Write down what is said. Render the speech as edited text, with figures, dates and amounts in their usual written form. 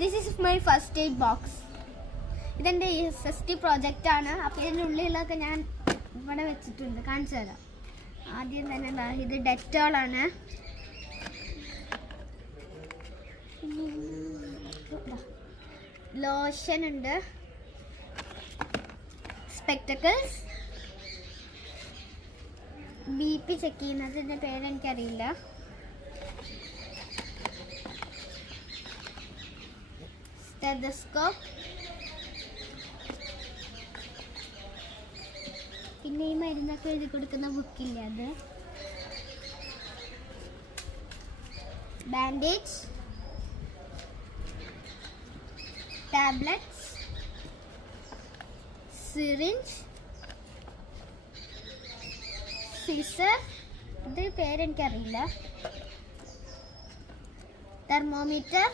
This is my first aid box. ഇതെൻ്റെ SST പ്രോജക്റ്റാണ്. അപ്പോൾ ഇതിൻ്റെ ഉള്ളിലൊക്കെ ഞാൻ ഇവിടെ വെച്ചിട്ടുണ്ട്, കാണിച്ചു തരാം. ആദ്യം തന്നെ ഇത് ഡെറ്റോളാണ്. ലോഷൻ ഉണ്ട്, സ്പെക്ടക്കിൾസ്, BP ചെക്ക് ചെയ്യുന്നതിൻ്റെ പേരെനിക്കറിയില്ല, സ്റ്റെതസ്കോപ്പ്, പിന്നെ ഈ മരുന്നൊക്കെ എഴുതി കൊടുക്കുന്ന ബുക്കില്ലേ അത്, ബാൻഡേജ്, ടാബ്ലറ്റ്സ്, സിറിഞ്ച്, സിസർ, ഇത് പേരെനിക്കറിയില്ല, തെർമോമീറ്റർ,